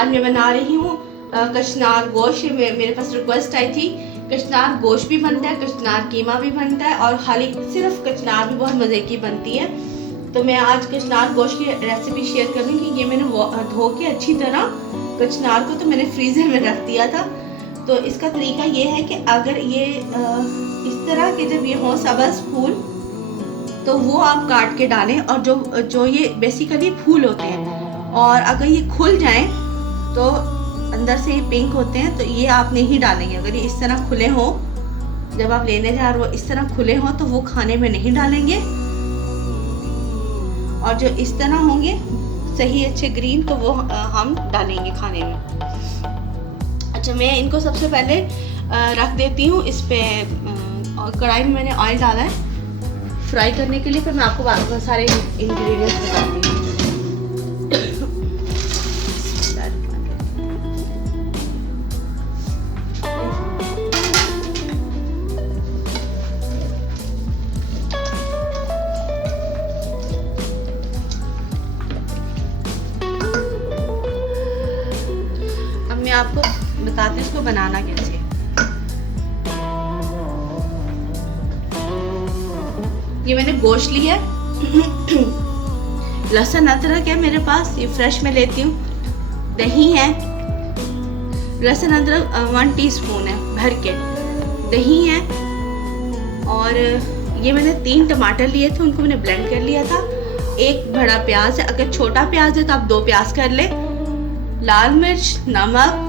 आज मैं बना रही हूँ कचनार गोश्त। मेरे पास रिक्वेस्ट आई थी, कचनार गोश्त भी बनता है, कचनार कीमा भी बनता है और खाली सिर्फ कचनार भी बहुत मज़े की बनती है। तो मैं आज कचनार गोश्त की रेसिपी शेयर करूँगी। ये मैंने धो के अच्छी तरह कचनार को तो मैंने फ्रीज़र में रख दिया था। तो इसका तरीका ये है कि अगर ये इस तरह के जब ये हो सब्ज़ फूल तो वो आप काट के डालें, और जो ये बेसिकली फूल होते हैं, और अगर ये खुल जाएं तो अंदर से ये पिंक होते हैं तो ये आप नहीं डालेंगे। अगर ये इस तरह खुले हों, जब आप लेने जा रहे हो इस तरह खुले हों तो वो खाने में नहीं डालेंगे, और जो इस तरह होंगे सही अच्छे ग्रीन तो वो हम डालेंगे खाने में। अच्छा, मैं इनको सबसे पहले रख देती हूँ इस पे कढ़ाई में मैंने ऑयल डाला है फ्राई करने के लिए। फिर मैं आपको सारे इंग्रेडिएंट्स बताती हूँ। अब मैं आपको बताती हूँ इसको बनाना कैसे। ये मैंने गोश्त ली है, लहसुन अदरक है मेरे पास, ये फ्रेश में लेती हूँ। दही है, लहसुन अदरक 1 टीस्पून है भर के। दही है, और ये मैंने 3 टमाटर लिए थे, उनको मैंने ब्लेंड कर लिया था। 1 बड़ा प्याज है, अगर छोटा प्याज है तो आप 2 प्याज कर ले। लाल मिर्च, नमक,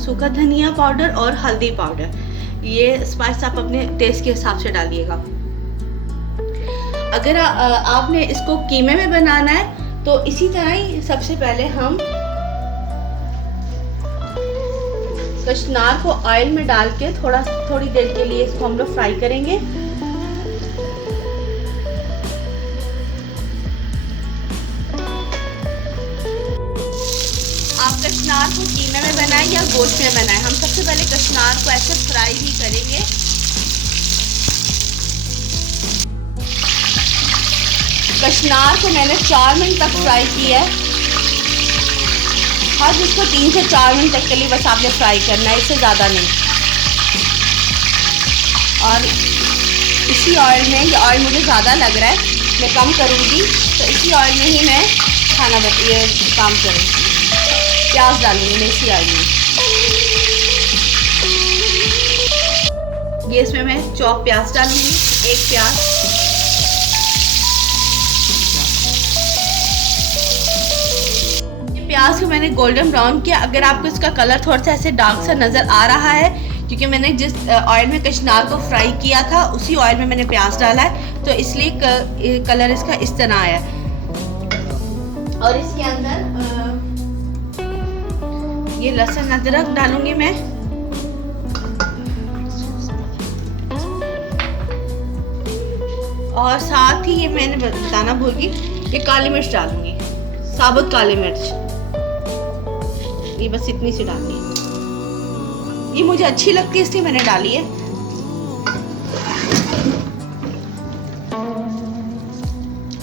सूखा धनिया पाउडर और हल्दी पाउडर। ये स्पाइस आप अपने टेस्ट के हिसाब से डालिएगा। अगर आपने इसको कीमे में बनाना है तो इसी तरह ही सबसे पहले हम कचनार को ऑयल में डाल के थोड़ी देर के लिए इसको हम लोग फ्राई करेंगे। आप कचनार को कीमे में बनाएं या गोश्त में बनाएं, हम सबसे पहले कचनार को ऐसे फ्राई ही करेंगे। कचनार को मैंने 4 मिनट तक फ्राई किया है। हाँ, इसको 3 से 4 मिनट तक के लिए बस आपने फ्राई करना है, इससे ज़्यादा नहीं। और इसी ऑयल में, ये ऑयल मुझे ज़्यादा लग रहा है, मैं कम करूँगी, तो इसी ऑयल में ही मैं ये काम करूँगी। प्याज डालूँगी मैं इसी ऑयल में। ये इसमें मैं चॉप प्याज डालूँगी, 1 प्याज। प्याज को मैंने गोल्डन ब्राउन किया। अगर आपको इसका कलर थोड़ा सा ऐसे डार्क सा नज़र आ रहा है, क्योंकि मैंने जिस ऑयल में कचनार को फ्राई किया था उसी ऑयल में मैंने प्याज डाला है, तो इसलिए कलर इसका इस तरह आया है। और इसके अंदर ये लहसुन अदरक डालूंगी मैं, और साथ ही ये मैंने बताना भूल गई, ये काली मिर्च डालूंगी, साबुत काली मिर्च। ये बस इतनी सी डालनी है, ये मुझे अच्छी लगती है इसलिए मैंने डाली है।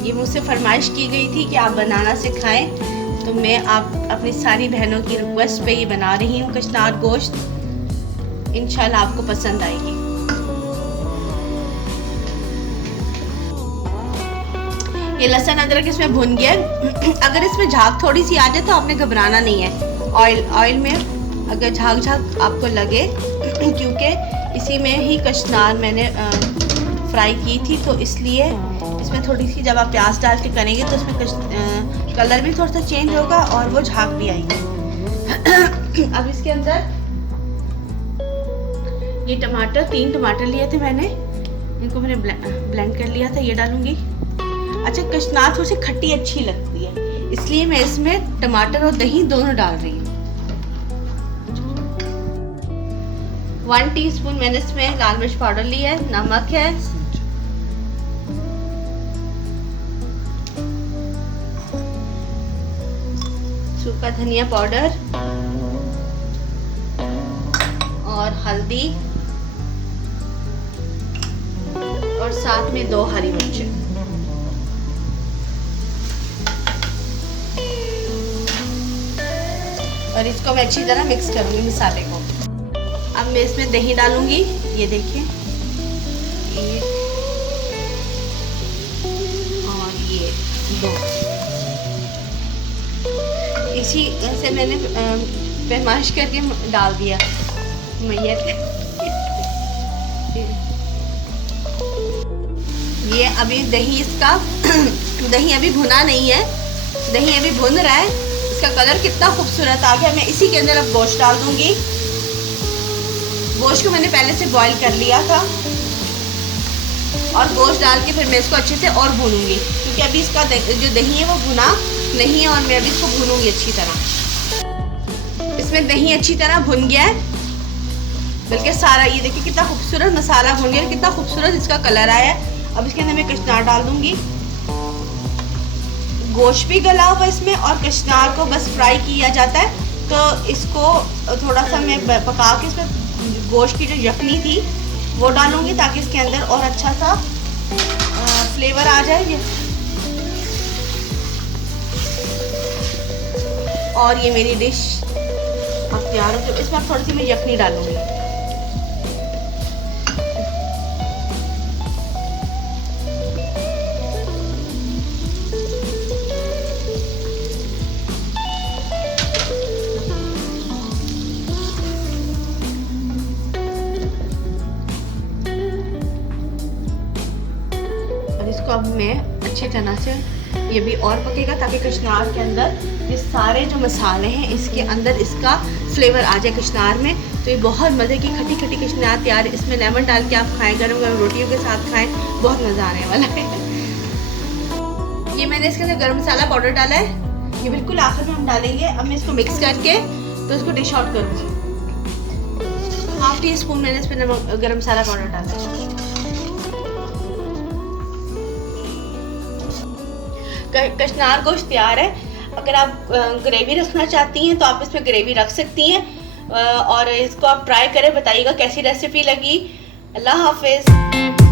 ये मुझसे फरमाइश की गई थी कि आप बनाना सिखाएं, तो मैं आप अपनी सारी बहनों की रिक्वेस्ट पे ये बना रही हूँ कचनार गोश्त। इंशाल्लाह आपको पसंद आएगी। ये लहसुन अदरक इसमें भुन गया। अगर इसमें झाग थोड़ी सी आ जाए तो आपने घबराना नहीं है। ऑयल में अगर झाग आपको लगे, क्योंकि इसी में ही कचनार मैंने फ्राई की थी, तो इसलिए इसमें थोड़ी सी जब आप प्याज डाल के करेंगे तो इसमें कलर भी थोड़ा सा चेंज होगा और वो झाग भी आएगी। अब इसके अंदर ये 3 टमाटर लिए थे मैंने, इनको मैंने ब्लेंड कर लिया था, ये डालूंगी। अच्छा, कचनार थोड़ी सी खट्टी अच्छी लगती है, इसलिए मैं इसमें टमाटर और दही दोनों डाल रही हूँ। 1 टीस्पून मैंने इसमें लाल मिर्च पाउडर लिया है, नमक है, सूखा धनिया पाउडर और हल्दी, और साथ में 2 हरी मिर्च। और इसको मैं अच्छी तरह मिक्स करूँगी मसाले को। अब मैं इसमें दही डालूँगी, ये देखिए, ये और ये दो, इसी से मैंने पैमाइश करके डाल दिया मैया। ये अभी दही इसका दही अभी भुना नहीं है, दही अभी भुन रहा है। इसका कलर कितना खूबसूरत आ गया। मैं इसी के अंदर अब गोश्त डाल दूंगी। गोश्त को मैंने पहले से बॉईल कर लिया था और गोश्त डाल के फिर मैं इसको अच्छे से और भूनूंगी, क्योंकि अभी इसका जो दही है वो भुना नहीं है और मैं अभी इसको भूनूंगी अच्छी तरह। इसमें दही अच्छी तरह भुन गया है, बल्कि सारा, ये देखिए कितना खूबसूरत मसाला भुन गया, कितना खूबसूरत इसका कलर आया है। अब इसके अंदर मैं कचनार डाल दूंगी। गोश्त भी गला हुआ इसमें और कचनार को बस फ्राई किया जाता है, तो इसको थोड़ा सा मैं पका के इसमें गोश्त की जो यखनी थी वो डालूंगी, ताकि इसके अंदर और अच्छा सा फ्लेवर आ जाए। और ये मेरी डिश अब तैयार हो, तो इसमें थोड़ी सी मैं यखनी डालूंगी। इसको अब मैं अच्छी तरह से, ये भी और पकेगा ताकि कचनार के अंदर ये सारे जो मसाले हैं इसके अंदर इसका फ्लेवर आ जाए कचनार में। तो ये बहुत मज़े की खट्टी खट्टी कचनार तैयार है। इसमें लेमन डाल के आप खाएं, गरम गरम रोटियों के साथ खाएं, बहुत मज़ा आने वाला है। ये मैंने इसके अंदर गरम मसाला पाउडर डाला है, ये बिल्कुल आखिर में हम डालेंगे। अब मैं इसको मिक्स करके तो इसको डिश आउट करूँगी। 1/2 टीस्पून मैंने इस पर गरम मसाला पाउडर डाला है। कचनार गोश्त तैयार है। अगर आप ग्रेवी रखना चाहती हैं तो आप इसमें ग्रेवी रख सकती हैं, और इसको आप ट्राई करें, बताइएगा कैसी रेसिपी लगी। अल्लाह हाफिज़।